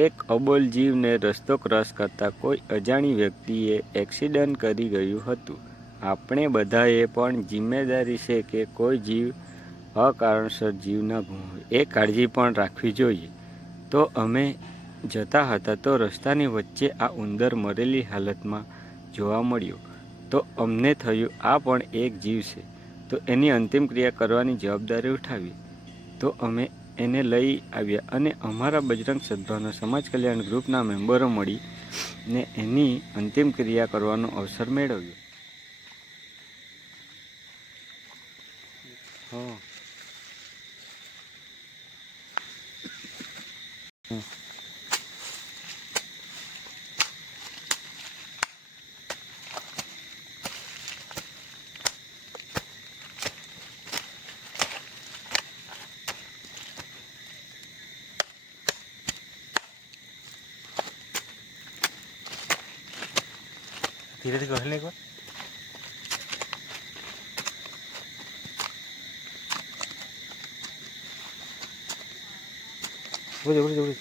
એક અબોલ જીવને રસ્તો ક્રોસ કરતા કોઈ અજાણી વ્યક્તિએ એક્સિડન્ટ કરી ગયું હતું. આપણે બધાએ પણ જિમ્મેદારી છે કે કોઈ જીવ અકારણસર જીવ ન ગુમાવે એ કાળજી પણ રાખવી જોઈએ. તો અમે જતા હતા તો રસ્તાની વચ્ચે આ ઉંદર મરેલી હાલતમાં જોવા મળ્યો. તો અમને થયું આ પણ એક જીવ છે, તો એની અંતિમ ક્રિયા કરવાની જવાબદારી ઉઠાવી. તો અમે એને લઈ આવ્યા અને અમારા બજરંગ સદભાવના સમાજ કલ્યાણ ગ્રુપના મેમ્બરો મળીને એની અંતિમ ક્રિયા કરવાનો અવસર મેળવ્યો. धीरे धीरे कहने को बोले बोले बोले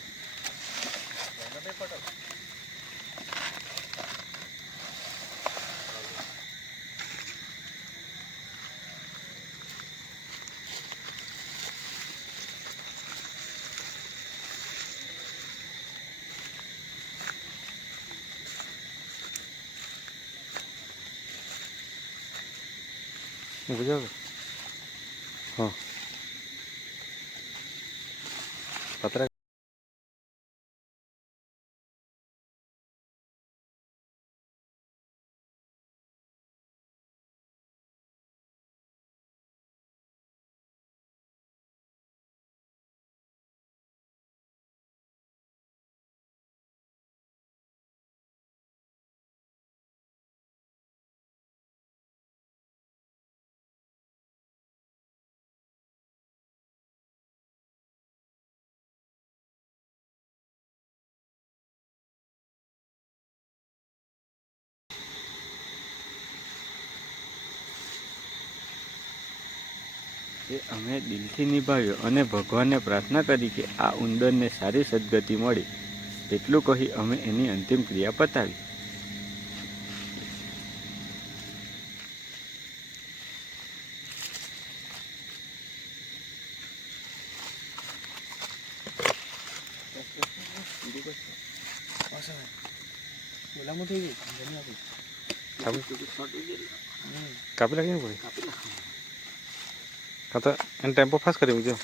बुझाओगे? हाँ पत्र એ અમે દિલથી નિભાવ્યો અને ભગવાનને પ્રાર્થના કરી કે આ ઉંદરને સારી સદગતિ મળે. એટલું કહી અમે એની અંતિમ ક્રિયા પતાવી. कापी लगे पड़े हाँ तो टेम्पो फास्ट करेंगे जो